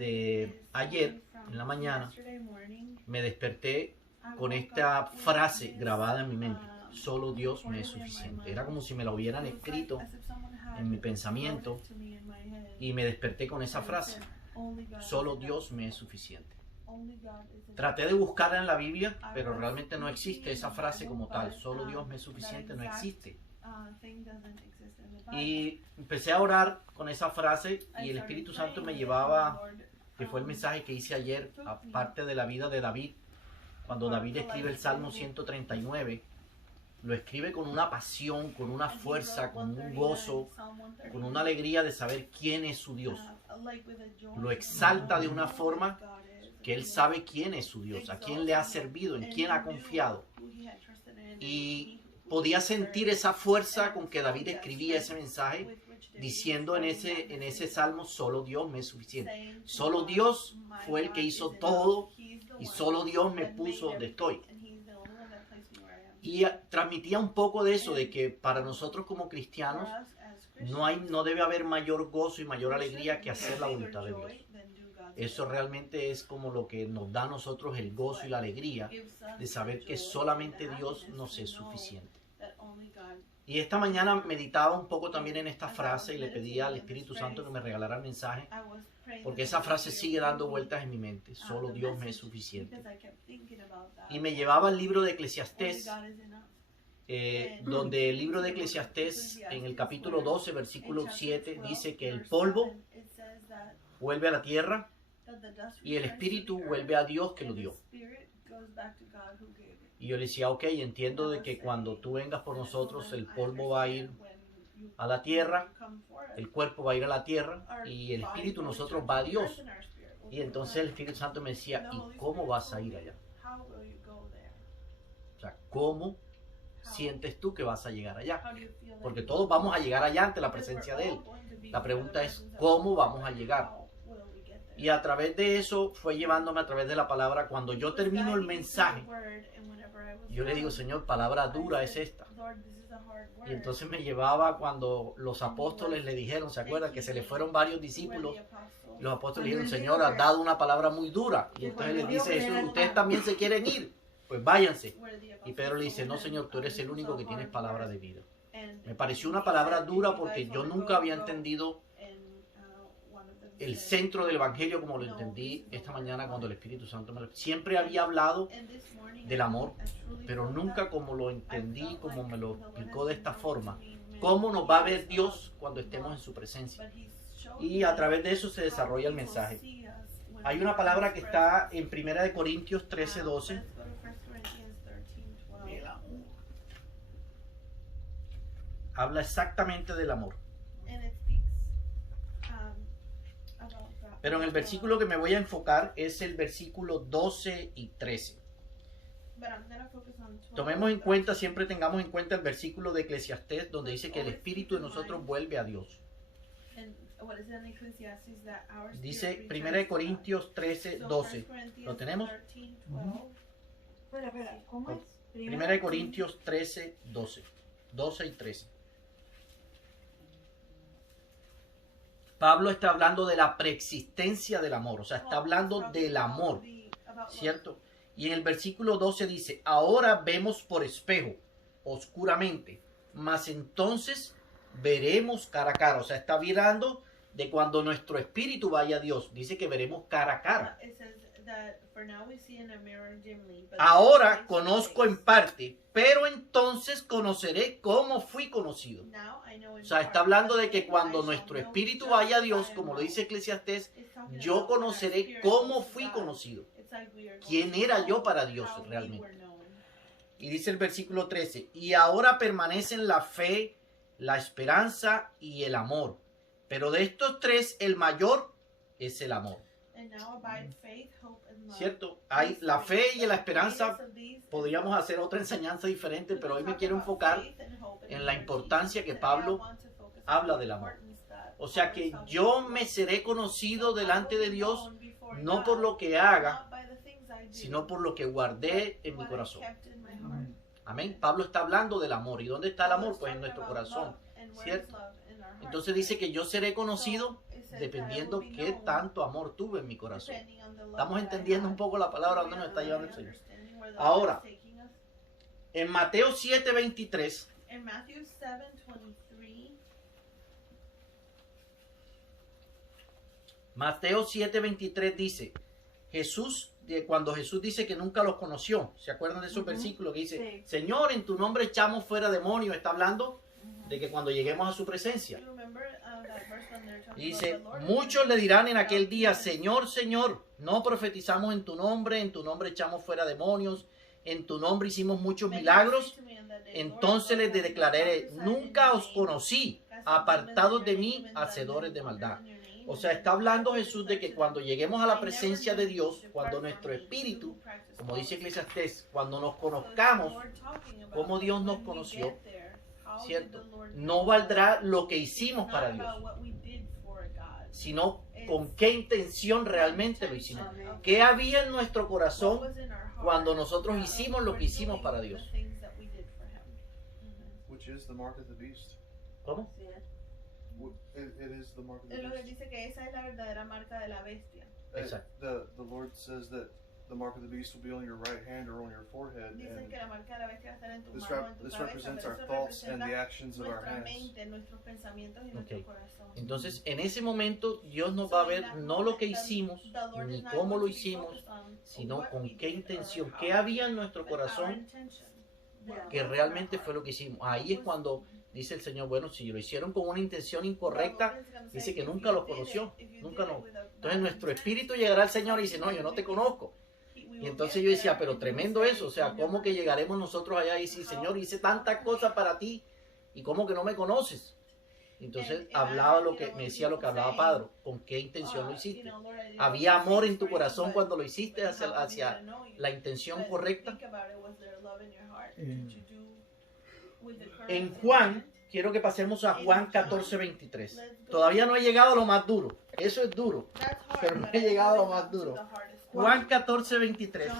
de ayer en la mañana me desperté con esta frase grabada en mi mente: solo Dios me es suficiente. Era como si me la hubieran escrito en mi pensamiento y me desperté con esa frase: solo Dios me es suficiente. Traté de buscarla en la Biblia, pero realmente no existe esa frase como tal. Solo Dios me es suficiente, no existe. Y empecé a orar con esa frase y el Espíritu Santo me llevaba, que fue el mensaje que hice ayer, aparte de la vida de David. Cuando David escribe el Salmo 139, lo escribe con una pasión, con una fuerza, con un gozo, con una alegría de saber quién es su Dios. Lo exalta de una forma que él sabe quién es su Dios, a quién le ha servido, en quién ha confiado. Y podía sentir esa fuerza con que David escribía ese mensaje, diciendo en ese salmo: solo Dios me es suficiente. Solo Dios fue el que hizo todo y solo Dios me puso donde estoy. Y transmitía un poco de eso, de que para nosotros como cristianos no debe haber mayor gozo y mayor alegría que hacer la voluntad de Dios. Eso realmente es como lo que nos da a nosotros el gozo y la alegría de saber que solamente Dios nos es suficiente. Y esta mañana meditaba un poco también en esta frase y le pedía al Espíritu Santo que me regalara el mensaje, porque esa frase sigue dando vueltas en mi mente: solo Dios me es suficiente. Y me llevaba al libro de Eclesiastés, donde el libro de Eclesiastés en el capítulo 12, versículo 7, dice que el polvo vuelve a la tierra y el espíritu vuelve a Dios que lo dio. Y yo le decía: ok, entiendo de que cuando tú vengas por nosotros, el polvo va a ir a la tierra, el cuerpo va a ir a la tierra y el espíritu, nosotros, va a Dios. Y entonces el Espíritu Santo me decía: ¿y cómo vas a ir allá? O sea, ¿cómo sientes tú que vas a llegar allá? Porque todos vamos a llegar allá ante la presencia de Él. La pregunta es: ¿cómo vamos a llegar? Y a través de eso fue llevándome a través de la palabra. Cuando yo termino el mensaje, yo le digo: Señor, palabra dura es esta. Y entonces me llevaba cuando los apóstoles le dijeron, ¿se acuerdan? Que se le fueron varios discípulos. Los apóstoles le dijeron: Señor, has dado una palabra muy dura. Y entonces les dice Jesús: ustedes también se quieren ir, pues váyanse. Y Pedro le dice: no, Señor, tú eres el único que tienes palabra de vida. Me pareció una palabra dura porque yo nunca había entendido el centro del evangelio como lo entendí esta mañana cuando el Espíritu Santo me lo... Siempre había hablado del amor, pero nunca como lo entendí, como me lo explicó de esta forma. ¿Cómo nos va a ver Dios cuando estemos en su presencia? Y a través de eso se desarrolla el mensaje. Hay una palabra que está en 1 Corintios 13:12. Habla exactamente del amor. Pero en el versículo que me voy a enfocar es el versículo 12 y 13. Tomemos en cuenta, siempre tengamos en cuenta el versículo de Eclesiastés donde dice que el espíritu de nosotros vuelve a Dios. Dice 1 Corintios 13:12. ¿Lo tenemos? ¿Cómo es? 1 Corintios 13:12. 12 y 13. Pablo está hablando de la preexistencia del amor, o sea, está hablando del amor, ¿cierto? Y en el versículo 12 dice: ahora vemos por espejo, oscuramente, mas entonces veremos cara a cara. O sea, está hablando de cuando nuestro espíritu vaya a Dios. Dice que veremos cara a cara. Ahora conozco en parte, pero entonces conoceré como fui conocido. O sea, está hablando de que cuando nuestro espíritu vaya a Dios, como lo dice Eclesiastés, yo conoceré cómo fui conocido. ¿Quién era yo para Dios realmente? Y dice el versículo 13: y ahora permanecen la fe, la esperanza y el amor. Pero de estos tres, el mayor es el amor. ¿Cierto? Hay la fe y la esperanza. Podríamos hacer otra enseñanza diferente, pero hoy me quiero enfocar en la importancia que Pablo habla del amor. O sea que yo me seré conocido delante de Dios no por lo que haga, sino por lo que guardé en mi corazón. Amén. Pablo está hablando del amor. ¿Y dónde está el amor? Pues en nuestro corazón, ¿cierto? Entonces dice que yo seré conocido dependiendo qué tanto amor tuve en mi corazón. Estamos entendiendo un poco la palabra donde nos está llevando el Señor. Ahora, en Mateo 7:23, Mateo 7:23 dice, cuando Jesús dice que nunca los conoció, ¿se acuerdan de esos versículos que dice, Señor, en tu nombre echamos fuera demonios? Está hablando de que cuando lleguemos a su presencia. Y dice, muchos le dirán en aquel día, Señor, Señor, no profetizamos en tu nombre echamos fuera demonios, en tu nombre hicimos muchos milagros. Entonces les declararé, nunca os conocí, apartados de mí, hacedores de maldad. O sea, está hablando Jesús de que cuando lleguemos a la presencia de Dios, cuando nuestro espíritu, como dice Eclesiastés, cuando nos conozcamos como Dios nos conoció, ¿cierto? No valdrá lo que hicimos para Dios, sino con qué intención realmente lo hicimos. ¿Qué había en nuestro corazón cuando nosotros hicimos lo que hicimos para Dios? ¿Cómo? It is the mark of the Lo que beast. dice que esa es la verdadera marca de la bestia. Exacto. The Lord says that the mark of the beast will be on your right hand or on your forehead. Dice And que la marca de la bestia va a estar en tu this, mano, en tu this cabeza, represents pero our eso thoughts and the representa actions of our nuestra hands. mente, nuestros pensamientos y nuestro corazón. Entonces, en ese momento, Dios nos va a ver no lo que hicimos, ni cómo lo hicimos, sino con qué intención, qué había en nuestro corazón que realmente fue lo que hicimos. Ahí es cuando dice el Señor, bueno, si lo hicieron con una intención incorrecta, dice que nunca los conoció, nunca no. Entonces nuestro espíritu llegará al Señor y dice, no, yo no te conozco. Y entonces yo decía, pero tremendo eso, o sea, ¿cómo que llegaremos nosotros allá y decir, Señor, hice tantas cosas para ti y cómo que no me conoces? Entonces hablaba me decía lo que hablaba Padre, ¿con qué intención lo hiciste? ¿Había amor en tu corazón cuando lo hiciste hacia la intención correcta? En Juan, quiero que pasemos a Juan 14:23. Todavía no he llegado a lo más duro, eso es duro, pero no he llegado a lo más duro. Juan 14:23.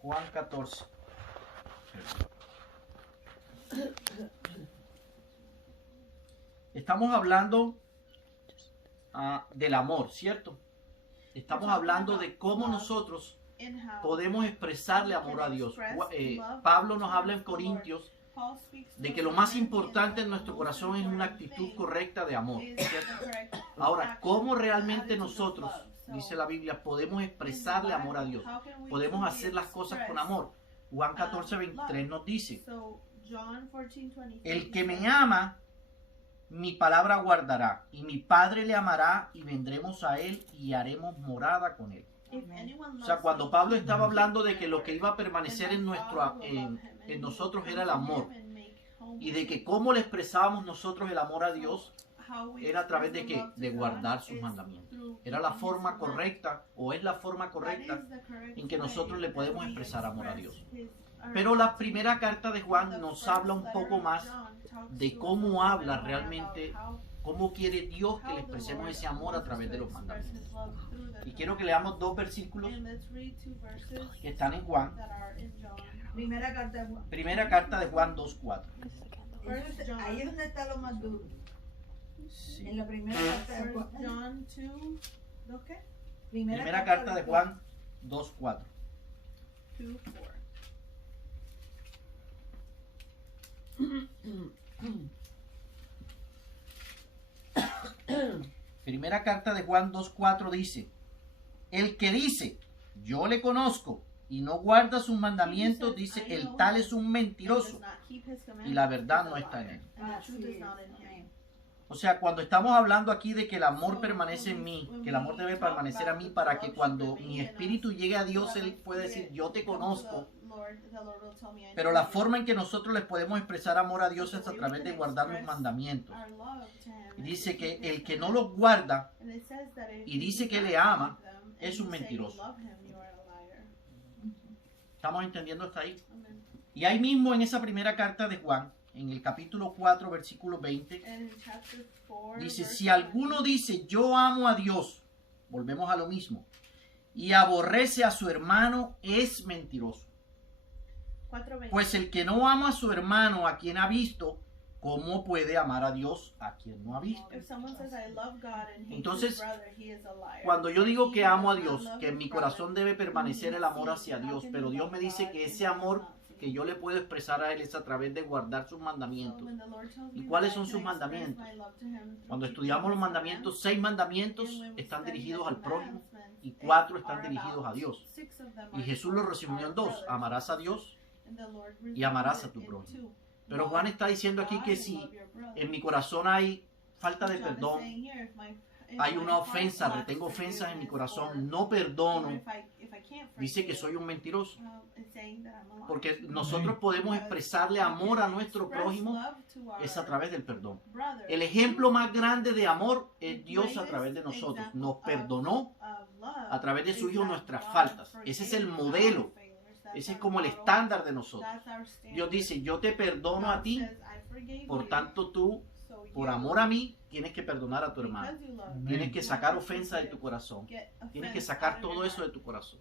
Juan 14. Estamos hablando del amor, ¿cierto? Estamos hablando de cómo nosotros podemos expresarle amor a Dios. Pablo nos habla en Corintios de que lo más importante en nuestro corazón es una actitud correcta de amor, ¿cierto? Ahora, ¿cómo realmente nosotros, dice la Biblia, podemos expresarle amor a Dios? Podemos hacer las cosas con amor. Juan 14:23 nos dice, el que me ama, mi palabra guardará, y mi Padre le amará, y vendremos a él y haremos morada con él. O sea, cuando Pablo estaba hablando de que lo que iba a permanecer en nosotros era el amor, y de que cómo le expresábamos nosotros el amor a Dios, era a través de qué? De guardar sus mandamientos. Era la forma correcta, o es la forma correcta en que nosotros le podemos expresar amor a Dios. Pero la primera carta de Juan nos habla un poco más de cómo habla realmente, cómo quiere Dios que le expresemos ese amor a través de los mandamientos. Y quiero que leamos dos versículos que están en Juan. Primera carta de Juan. Primera carta de Juan 2:4. Ahí es donde está lo más duro. Sí. En la primera carta de Juan. John 2, ¿qué? Primera carta de Juan 2:4. 2:4. Primera carta de Juan 2:4 dice, el que dice, yo le conozco, y no guarda sus mandamientos, dice, el tal es un mentiroso, y la verdad no está en él. O sea, cuando estamos hablando aquí de que el amor permanece en mí, que el amor debe permanecer a mí para que cuando mi espíritu llegue a Dios, Él puede decir, yo te conozco. Pero la forma en que nosotros les podemos expresar amor a Dios es a través de guardar los mandamientos. Y dice que el que no los guarda y dice que le ama, es un mentiroso. ¿Estamos entendiendo hasta ahí? Y ahí mismo en esa primera carta de Juan, en el capítulo 4, versículo 20, dice, si alguno dice, yo amo a Dios, volvemos a lo mismo, y aborrece a su hermano, es mentiroso. 4:20. Pues el que no ama a su hermano a quien ha visto, ¿cómo puede amar a Dios a quien no ha visto? If someone says I love God and hates Entonces, his brother, he is a liar. Cuando yo digo que amo a He Dios, does not que love en mi his corazón brother, debe permanecer el amor hacia how Dios, can pero he Dios love me dice God que and ese does amor not see que yo le puedo expresar a Él es a través de guardar sus mandamientos. So when the Lord tells ¿Y me cuáles that son I sus can express mandamientos? my love to him through Cuando keeping estudiamos los his mandamientos, 6 mandamientos commandments, and when we están study dirigidos the al prójimo commandments, y 4 they están are dirigidos a about Dios. 6 of them Y are Jesús lo for resumió our en 2, brothers, amarás a Dios. and the Lord y amarás a resumed tu it in prójimo. 2. Pero Love Juan está diciendo aquí God que and si love your brother. en mi corazón hay falta de John is perdón, saying here, if hay my una heart ofensa, lacks retengo ofensas en mi forgiveness, corazón, no or perdono, if I can't dice que forgive, soy un mentiroso. it's saying that I'm a liar. Porque nosotros podemos expresarle amor a nuestro Express prójimo love to our es a través del perdón. brother. El ejemplo más grande de amor es Dios a través de nosotros. Nos perdonó a través de su Hijo nuestras faltas. Ese es el modelo. Ese es como el estándar de nosotros. Dios dice, yo te perdono a ti, por tanto tú, por amor a mí, tienes que perdonar a tu hermano. Tienes que sacar ofensa de tu corazón. Tienes que sacar todo eso de tu corazón.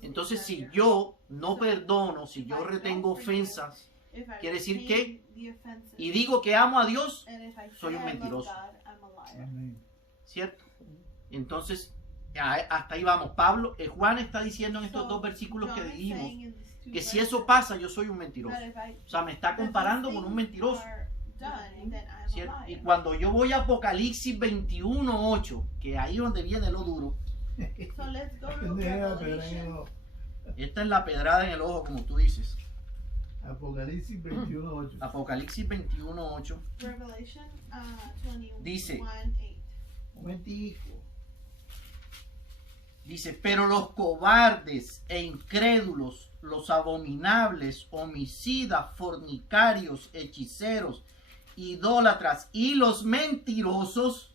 Entonces, si yo no perdono, si yo retengo ofensas, quiere decir que, y digo que amo a Dios, soy un mentiroso. ¿Cierto? Entonces, hasta ahí vamos. Juan está diciendo en estos 2 versículos que dijimos, que si eso pasa, yo soy un mentiroso. O sea, me está comparando con un mentiroso. ¿Cierto? Y cuando yo voy a Apocalipsis 21:8, que ahí es donde viene lo duro, So let's go to Deja pegar en el Revelation. ojo. esta es la pedrada en el ojo, como tú dices. Apocalipsis 21:8. Apocalipsis 21:8 Revelation 21, Dice, 8. Momentico. dice, pero los cobardes e incrédulos, los abominables, homicidas, fornicarios, hechiceros, idólatras y los mentirosos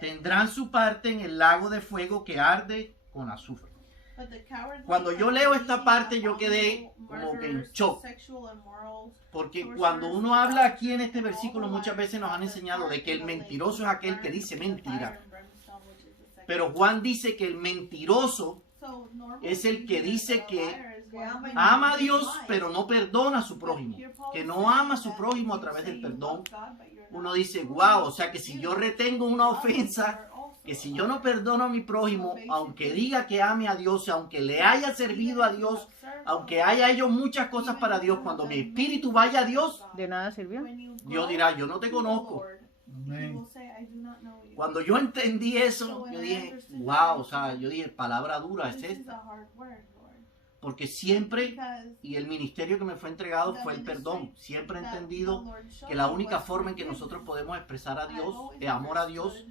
tendrán su parte en el lago de fuego que arde con azufre. Cuando yo leo esta parte, yo quedé como que en shock. Porque cuando uno habla aquí en este versículo, muchas veces nos han enseñado de que el mentiroso es aquel que dice mentira. Pero Juan dice que el mentiroso es el que dice que ama a Dios, pero no perdona a su prójimo. Que no ama a su prójimo a través del perdón. Uno dice, wow, o sea que si yo retengo una ofensa, que si yo no perdono a mi prójimo, aunque diga que ame a Dios, aunque le haya servido a Dios, aunque haya hecho muchas cosas para Dios, cuando mi espíritu vaya a Dios, ¿De nada sirvió? Dios dirá, yo no te conozco. Amén. Cuando yo entendí eso, yo dije, wow, o sea, yo dije, palabra dura es esta. Porque siempre, y el ministerio que me fue entregado fue el perdón. Siempre he entendido que la única forma en que nosotros podemos expresar a Dios, de amor a Dios,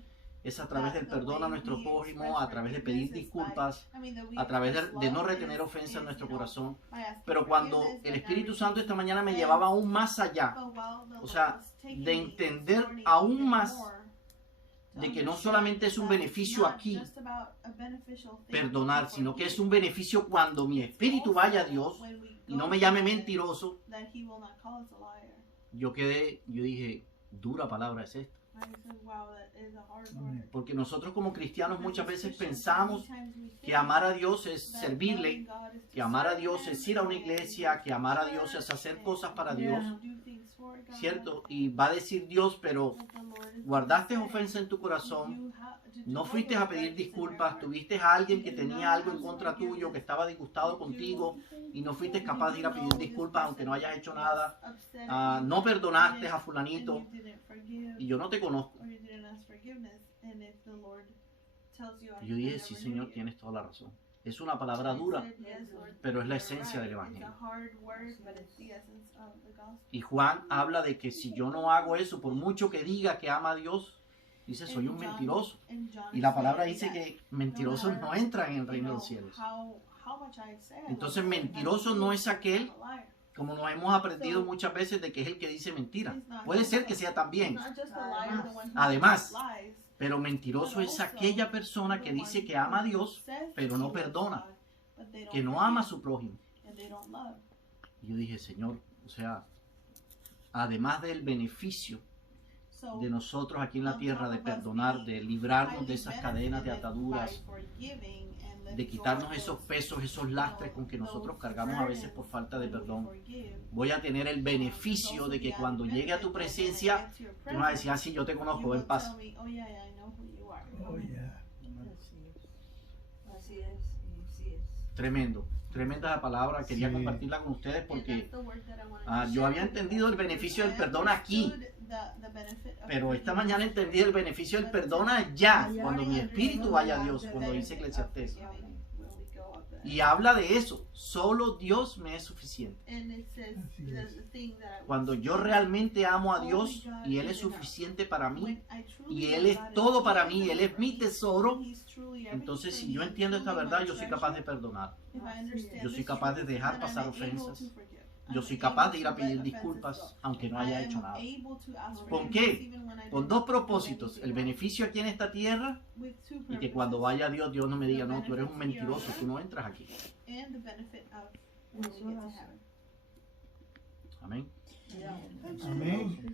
es a través del perdón a nuestro prójimo, a través de pedir disculpas, a través de no retener ofensa en nuestro corazón. Pero cuando el Espíritu Santo esta mañana me llevaba aún más allá, o sea, de entender aún más de que no solamente es un beneficio aquí perdonar, sino que es un beneficio cuando mi espíritu vaya a Dios y no me llame mentiroso. Yo dije, dura palabra es esta. Porque nosotros como cristianos muchas veces pensamos que amar a Dios es servirle, que amar a Dios es ir a una iglesia, que amar a Dios es hacer cosas para Dios, ¿cierto? Y va a decir Dios, pero guardaste ofensa en tu corazón, no fuiste a pedir disculpas, tuviste a alguien que tenía algo en contra tuyo, que estaba disgustado contigo y no fuiste capaz de ir a pedir disculpas aunque no hayas hecho nada, no perdonaste a fulanito y yo no te conozco. Y yo dije, sí Señor, tienes toda la razón. Es una palabra dura, pero es la esencia del Evangelio. Y Juan habla de que si yo no hago eso, por mucho que diga que ama a Dios, dice, soy un mentiroso. Y la palabra dice que mentirosos no entran en el reino de los cielos. Entonces, mentiroso no es aquel, como nos hemos aprendido muchas veces, de que es el que dice mentira. Puede ser que sea también. Además, pero mentiroso es aquella persona que dice que ama a Dios, pero no perdona, que no ama a su prójimo. Y yo dije, Señor, o sea, además del beneficio de nosotros aquí en la tierra de perdonar, de librarnos de esas cadenas de ataduras, de quitarnos esos pesos, esos lastres con que nosotros cargamos a veces por falta de perdón. Voy a tener el beneficio de que cuando llegue a tu presencia, tú me vas a decir, ah, sí, yo te conozco, ven, pasa. Oh, yeah. Así es, sí es. Tremendo, tremenda la palabra. Quería Sí. compartirla con ustedes porque yo había entendido el beneficio del perdón aquí, pero esta mañana entendí el beneficio del perdón allá, cuando mi espíritu vaya a Dios, cuando dice Eclesiastés. Y habla de eso, solo Dios me es suficiente. Cuando yo realmente amo a Dios y Él es suficiente para mí, y Él es todo para mí, Él es mi tesoro, entonces si yo entiendo esta verdad, yo soy capaz de perdonar. Yo soy capaz de dejar pasar ofensas. Yo soy capaz de ir a pedir disculpas, aunque no haya hecho nada. ¿Con qué? Con dos propósitos. El beneficio aquí en esta tierra y que cuando vaya a Dios, Dios no me diga, no, tú eres un mentiroso, tú no entras aquí. Amén. Amén.